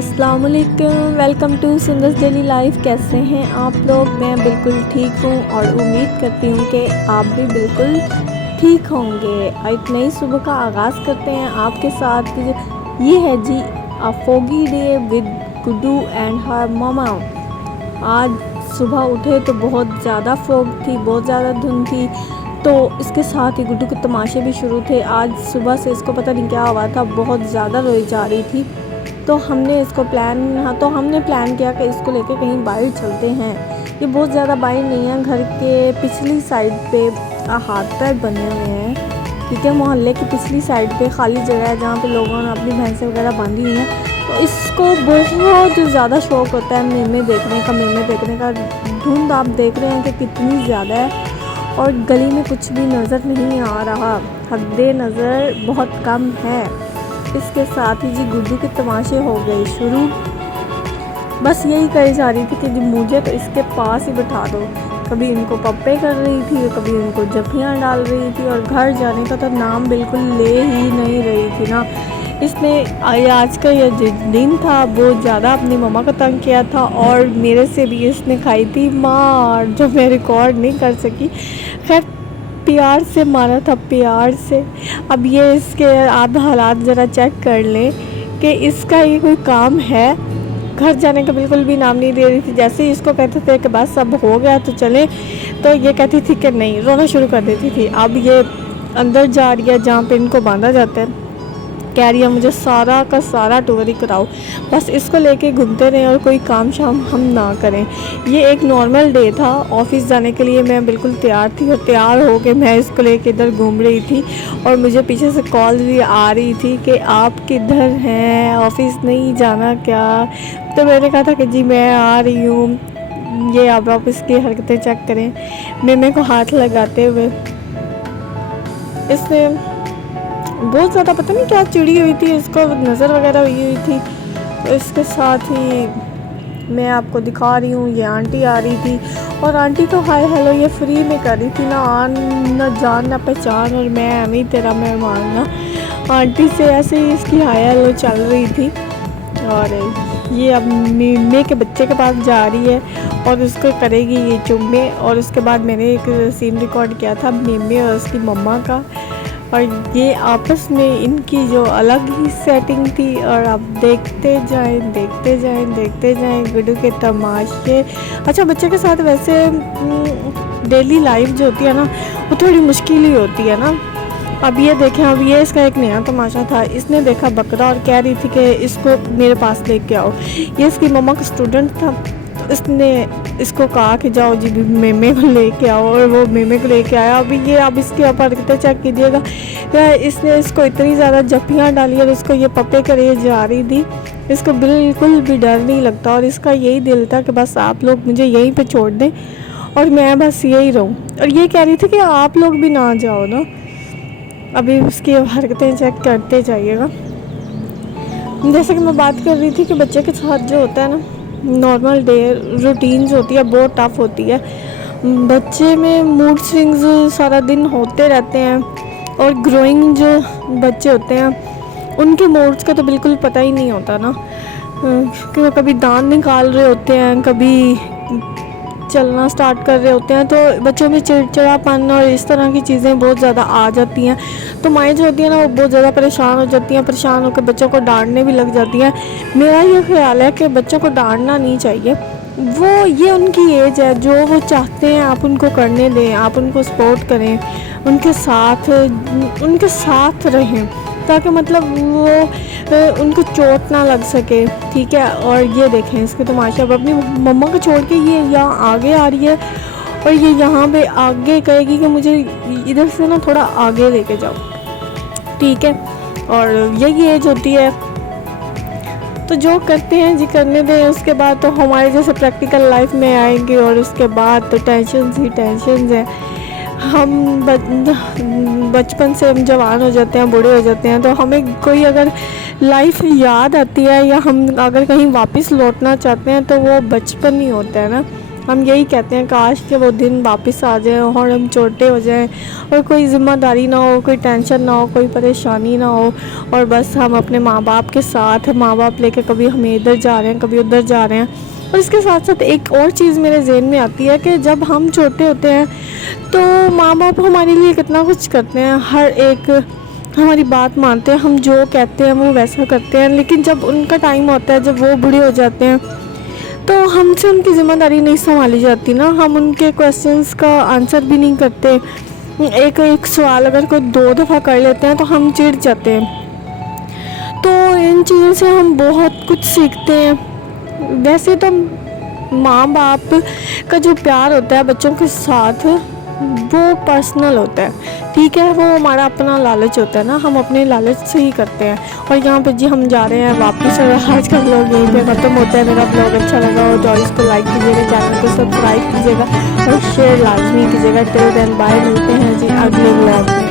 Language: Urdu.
السلام علیکم، ویلکم ٹو سندس ڈیلی لائف۔ کیسے ہیں آپ لوگ؟ میں بالکل ٹھیک ہوں اور امید کرتی ہوں کہ آپ بھی بالکل ٹھیک ہوں گے۔ ایک نئی صبح کا آغاز کرتے ہیں آپ کے ساتھ۔ یہ ہے جی foggy day with Guddu and ہر ماما۔ آج صبح اٹھے تو بہت زیادہ فوگ تھی، بہت زیادہ دھند تھی، تو اس کے ساتھ ہی گڈو کے تماشے بھی شروع تھے۔ آج صبح سے اس کو پتہ نہیں کیا ہوا تھا، بہت زیادہ روئی جا رہی تھی، تو ہم نے پلان کیا کہ اس کو لے کے کہیں باہر چلتے ہیں۔ یہ بہت زیادہ باہر نہیں ہے، گھر کے پچھلی سائڈ پہ ہاتھ پیر بنے ہوئے ہیں، ٹھیک ہے، محلے کی پچھلی سائڈ پہ خالی جگہ ہے جہاں پہ لوگوں نے اپنی بھینسیں وغیرہ باندھی ہوئی ہیں۔ تو اس کو بہت زیادہ شوق ہوتا ہے میمے دیکھنے کا۔ دھند آپ دیکھ رہے ہیں کہ کتنی زیادہ ہے، اور گلی میں کچھ بھی نظر نہیں آ رہا، حد نظر بہت کم ہے۔ اس کے ساتھ ہی جی گڈو کے تماشے ہو گئے شروع۔ بس یہی کہی جا رہی تھی کہ جی مجھے تو اس کے پاس ہی بٹھا دو۔ کبھی ان کو پپے کر رہی تھی، کبھی ان کو جفیاں ڈال رہی تھی، اور گھر جانے کا تو نام بالکل لے ہی نہیں رہی تھی نا۔ اس نے آج کا یہ دن تھا، بہت زیادہ اپنی مما کو تنگ کیا تھا، اور میرے سے بھی اس نے کھائی تھی مار، جو میں ریکارڈ نہیں کر سکی۔ خیر پیار سے مارا تھا، پیار سے۔ اب یہ اس کے آپ حالات ذرا چیک کر لیں کہ اس کا یہ کوئی کام ہے۔ گھر جانے کا بالکل بھی نام نہیں دے رہی تھی، جیسے ہی اس کو کہتے تھے کہ بس اب ہو گیا تو چلیں، تو یہ کہتی تھی کہ نہیں، رونا شروع کر دیتی تھی۔ اب یہ اندر جا رہی ہے جہاں پہ ان کو باندھا جاتا ہے، کہہ رہی ہے مجھے سارا کا سارا ٹور ہی کراؤ، بس اس کو لے کے گھومتے رہیں اور کوئی کام شام ہم نہ کریں۔ یہ ایک نارمل ڈے تھا، آفس جانے کے لیے میں بالکل تیار تھی، اور تیار ہو کے میں اس کو لے کے ادھر گھوم رہی تھی، اور مجھے پیچھے سے کال بھی آ رہی تھی کہ آپ کدھر ہیں، آفس نہیں جانا کیا؟ تو میں نے کہا تھا کہ جی میں آ رہی ہوں۔ یہ آپ اس کی حرکتیں چیک کریں، میمے کو ہاتھ لگاتے ہوئے۔ اس نے بہت زیادہ پتہ نہیں کیا چڑی ہوئی تھی، اس کو نظر وغیرہ ہوئی تھی۔ تو اس کے ساتھ ہی میں آپ کو دکھا رہی ہوں، یہ آنٹی آ رہی تھی، اور آنٹی تو ہائے ہیلو یہ فری میں کر رہی تھی، نہ جان نہ پہچان، اور میں امی تیرا مہمان نا۔ آنٹی سے ایسے ہی اس کی ہائے ہیلو چل رہی تھی، اور یہ اب میمے کے بچے کے پاس جا رہی ہے اور اس کو کرے گی یہ چومے۔ اور اس کے بعد میں نے ایک سین ریکارڈ کیا تھا میمے اور اس کی مما کا، اور یہ آپس میں ان کی جو الگ ہی سیٹنگ تھی۔ اور اب دیکھتے جائیں گڈو کے تماشے۔ اچھا بچے کے ساتھ ویسے ڈیلی لائف جو ہوتی ہے نا، وہ تھوڑی مشکل ہی ہوتی ہے نا۔ اب یہ دیکھیں، اب یہ اس کا ایک نیا تماشا تھا۔ اس نے دیکھا بکرا اور کہہ رہی تھی کہ اس کو میرے پاس لے کے آؤ۔ یہ اس کی مما کا اسٹوڈنٹ تھا، تو اس نے اس کو کہا کہ جاؤ جی میمے کو لے کے آؤ، اور وہ میمے کو لے کے آیا۔ اب اس کی حرکتیں چیک کیجیے گا، اس نے اس کو اتنی زیادہ جفیاں ڈالی اور اس کو یہ پپے کرے جا رہی تھی۔ اس کو بالکل بھی ڈر نہیں لگتا، اور اس کا یہی دل تھا کہ بس آپ لوگ مجھے یہیں پہ چھوڑ دیں اور میں بس یہی رہوں۔ اور یہ کہہ رہی تھی کہ آپ لوگ بھی نہ جاؤ نا۔ ابھی اس کی حرکتیں چیک کرتے جائیے گا۔ جیسے کہ میں بات کر رہی تھی کہ بچے کے ساتھ جو ہوتا ہے نا، نارمل ڈے روٹینز ہوتی ہے، بہت ٹف ہوتی ہے۔ بچے میں موڈ سوئنگز سارا دن ہوتے رہتے ہیں، اور گروئنگ جو بچے ہوتے ہیں ان کے موڈس کا تو بالکل پتہ ہی نہیں ہوتا نا، کہ وہ کبھی دانت نکال رہے ہوتے ہیں، کبھی چلنا سٹارٹ کر رہے ہوتے ہیں، تو بچوں میں چڑچڑاپن اور اس طرح کی چیزیں بہت زیادہ آ جاتی ہیں۔ تو مائیں جو ہوتی ہیں نا، وہ بہت زیادہ پریشان ہو جاتی ہیں، پریشان ہو کے بچوں کو ڈانٹنے بھی لگ جاتی ہیں۔ میرا یہ خیال ہے کہ بچوں کو ڈانٹنا نہیں چاہیے، یہ ان کی ایج ہے، جو وہ چاہتے ہیں آپ ان کو کرنے دیں، آپ ان کو سپورٹ کریں، ان کے ساتھ رہیں، تاکہ مطلب وہ ان کو چوٹ نہ لگ سکے، ٹھیک ہے۔ اور یہ دیکھیں اس کے تماشا، اب اپنی مما کو چھوڑ کے یہ یہاں آگے آ رہی ہے، اور یہ یہاں پہ آگے کہے گی کہ مجھے ادھر سے نا تھوڑا آگے لے کے جاؤ، ٹھیک ہے۔ اور یہی ایج ہوتی ہے، تو جو کرتے ہیں جی کرنے دیں۔ اس کے بعد تو ہمارے جیسے پریکٹیکل لائف میں آئیں گے، اور اس کے بعد تو ٹینشنز ہیں۔ ہم بچپن سے ہم جوان ہو جاتے ہیں، بوڑھے ہو جاتے ہیں، تو ہمیں کوئی اگر لائف یاد آتی ہے، یا ہم اگر کہیں واپس لوٹنا چاہتے ہیں، تو وہ بچپن ہی ہوتا ہے نا۔ ہم یہی کہتے ہیں کاش کہ وہ دن واپس آ جائیں اور ہم چھوٹے ہو جائیں اور کوئی ذمہ داری نہ ہو، کوئی ٹینشن نہ ہو، کوئی پریشانی نہ ہو، اور بس ہم اپنے ماں باپ کے ساتھ ماں باپ لے کے کبھی ہم ادھر جا رہے ہیں کبھی ادھر جا رہے ہیں۔ اور اس کے ساتھ ساتھ ایک اور چیز میرے ذہن میں آتی ہے کہ جب ہم چھوٹے ہوتے ہیں تو ماں باپ ہمارے لیے کتنا کچھ کرتے ہیں، ہر ایک ہماری بات مانتے ہیں، ہم جو کہتے ہیں وہ ویسا کرتے ہیں، لیکن جب ان کا ٹائم ہوتا ہے، جب وہ بوڑھے ہو جاتے ہیں تو ہم سے ان کی ذمہ داری نہیں سنبھالی جاتی نا، ہم ان کے کویسچنس کا آنسر بھی نہیں کرتے، ایک سوال اگر کوئی 2 دفعہ کر لیتے ہیں تو ہم چڑ جاتے ہیں۔ تو ان چیزوں سے ہم بہت کچھ سیکھتے ہیں۔ ویسے تو ماں باپ کا جو پیار ہوتا ہے بچوں کے ساتھ وہ پرسنل ہوتا ہے، ٹھیک ہے، وہ ہمارا اپنا لالچ ہوتا ہے نا، ہم اپنے لالچ سے ہی کرتے ہیں۔ اور یہاں پہ جی ہم جا رہے ہیں واپس، اور آج کا بلاگ یہیں پہ ختم ہوتا ہے۔ میرا بلاگ اچھا لگا ہو تو اس کو لائک کیجیے گا، چینل کو سبسکرائب کیجیے گا اور شیئر لازمی کیجیے گا۔ ٹل دین بائے، ملتے ہیں جی اگلے بلاگ میں۔